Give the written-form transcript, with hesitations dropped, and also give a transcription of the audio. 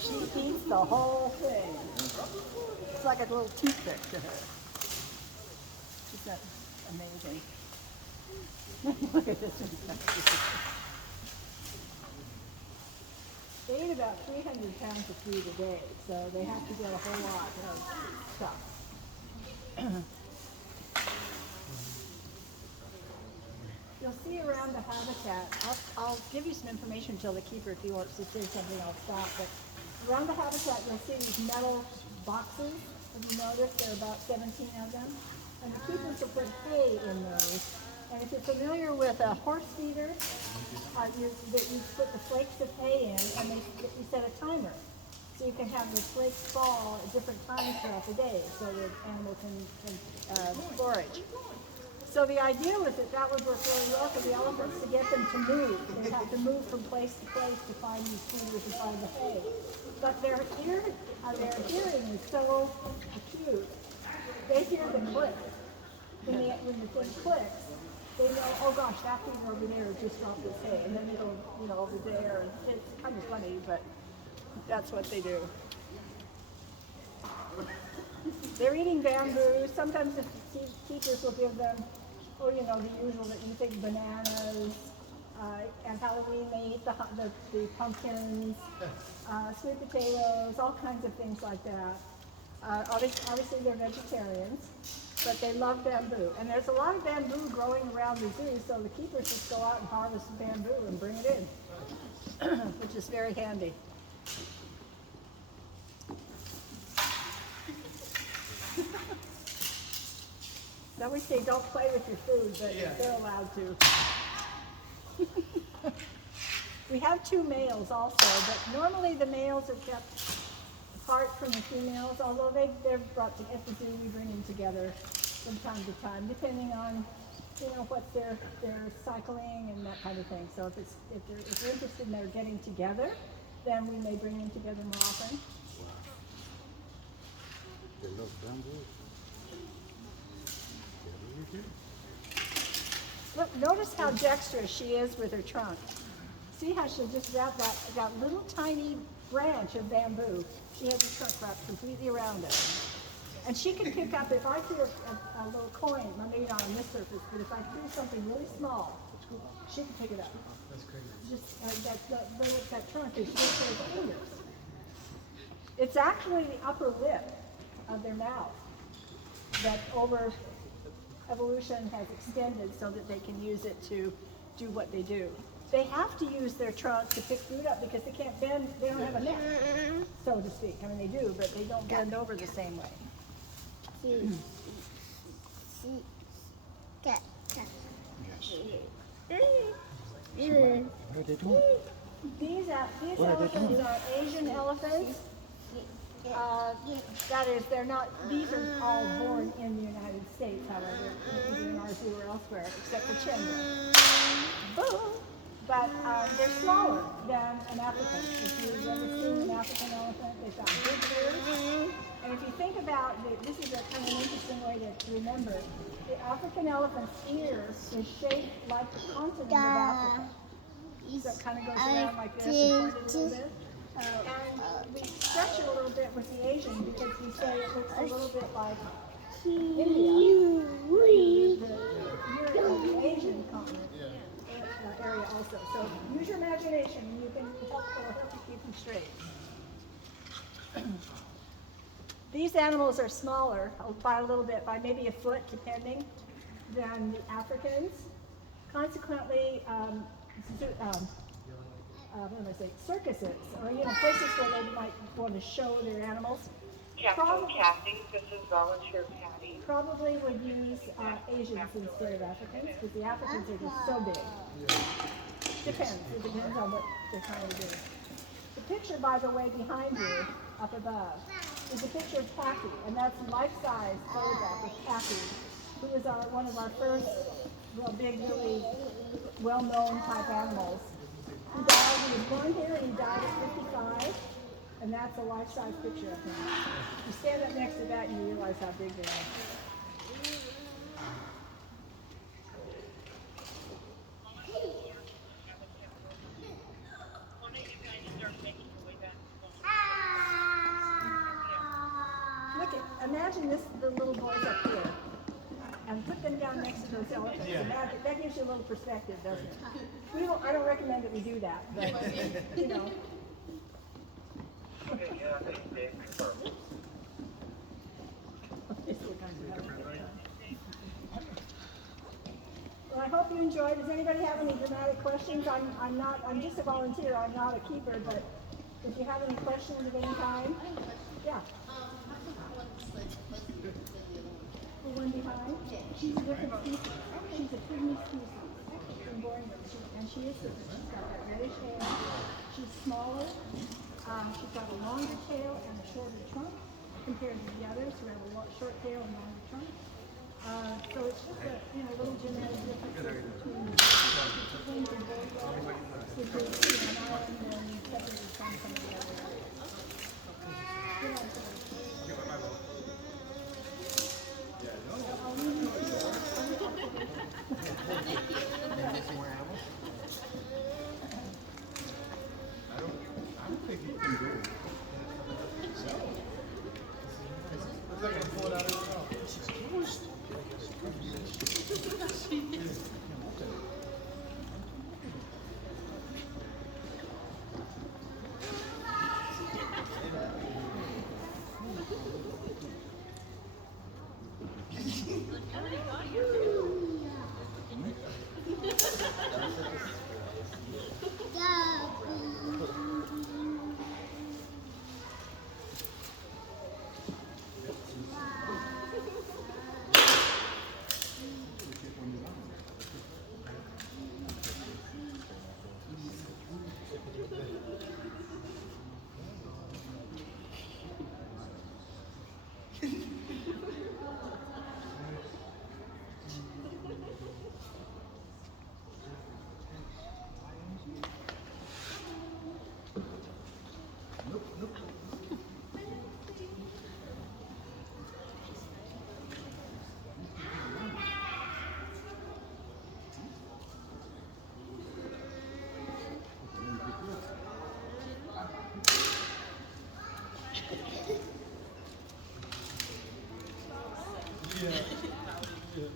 She eats the whole thing. It's like a little toothpick to her. Isn't that amazing? Look at this one. They eat about 300 pounds of food a day, so they have to get a whole lot of stuff. You'll see around the habitat, I'll give you some information until the keeper, if he wants to say something, I'll stop. But around the habitat, you'll see these metal boxes. Have you noticed? There are about 17 of them. And the keepers will put hay in those. And if you're familiar with a horse feeder, you put the flakes of hay in, and you set a timer. So you can have the flakes fall at different times throughout the day, so the animal can forage. So the idea was that would work really well for the elephants to get them to move. They have to move from place to place to find these feeders and find the hay. But their hearing is so acute. They hear the click. When the thing clicks, they know, oh gosh, that feeder over there just dropped this hay. And then they go, over there. And it's kind of funny, but that's what they do. They're eating bamboo. Sometimes the teachers will give them, the usual that you think, bananas. And Halloween they eat the pumpkins, sweet potatoes, all kinds of things like that. Obviously they're vegetarians, but they love bamboo. And there's a lot of bamboo growing around the zoo, so the keepers just go out and harvest bamboo and bring it in, which is very handy. Now we say don't play with your food, but they're allowed to. We have 2 males also, but normally the males are kept apart from the females, although they're brought to at the zoo. We bring them together from time to time, depending on what they're cycling and that kind of thing. So if they're interested in their getting together, then we may bring them together more often. Wow. They love bamboo. Look, notice how dexterous she is with her trunk. See how she'll just wrap that little tiny branch of bamboo. She has her trunk wrapped completely around it. And she can pick up, if I threw a little coin, maybe not on this surface, but if I threw something really small, she can pick it up. That's crazy. Just that trunk is just her fingers. It's actually the upper lip of their mouth that over evolution has extended so that they can use it to do what they do. They have to use their trunk to pick food up because they can't bend, they don't have a neck, so to speak. I mean, they do, but they don't bend over the same way. Yes. What are they doing? These elephants are Asian elephants. That is, these are all born in the United States, however, either in our zoo or elsewhere, except for Chenda. But they're smaller than an African. If you've ever seen an African elephant, they've got big ears. And if you think about this is a kind of an interesting way to remember. The African elephant's ear is shaped like the continent of Africa. So it kind of goes around like this and pointed a little bit. And we stretch it a little bit with the Asian because we say it looks a little bit like India, the Asian continent area also. So use your imagination and you can help you keep them straight. These animals are smaller by a little bit, by maybe a foot depending, than the Africans. Consequently, circuses, or places where they might want to show their animals. Captain Kathy, this is Volunteer Patty. Probably would use Asians instead of Africans, because the Africans are just so big. Depends. It depends on what they're trying to do. The picture, by the way, behind you, up above, is a picture of Kathy, and that's a life-size photograph of Kathy, who was one of our first big, really well-known type animals. He was born here and he died at 55, and that's a life-size picture of him. You stand up next to that and you realize how big they are. imagine the little boys up here, and put them down next to those elephants. Imagine, that gives you a little perspective, doesn't it? I don't recommend that we do that, but you know. Okay, yeah, they confirm. Well, I hope you enjoyed. Does anybody have any dramatic questions? I'm just a volunteer. I'm not a keeper, but if you have any questions of any kind, yeah. The one behind? She's a different species. She's a pygmy species. From Borneo. And she is different. She's got that reddish hair. She's smaller. She's got a longer tail and a shorter trunk compared to the others who have a short tail and longer trunk. So it's just a little genetic difference between the twins and Borneo, which is an island and separated from some of the others. I don't think you can do it. Looks like I pulled out his mouth. Yeah.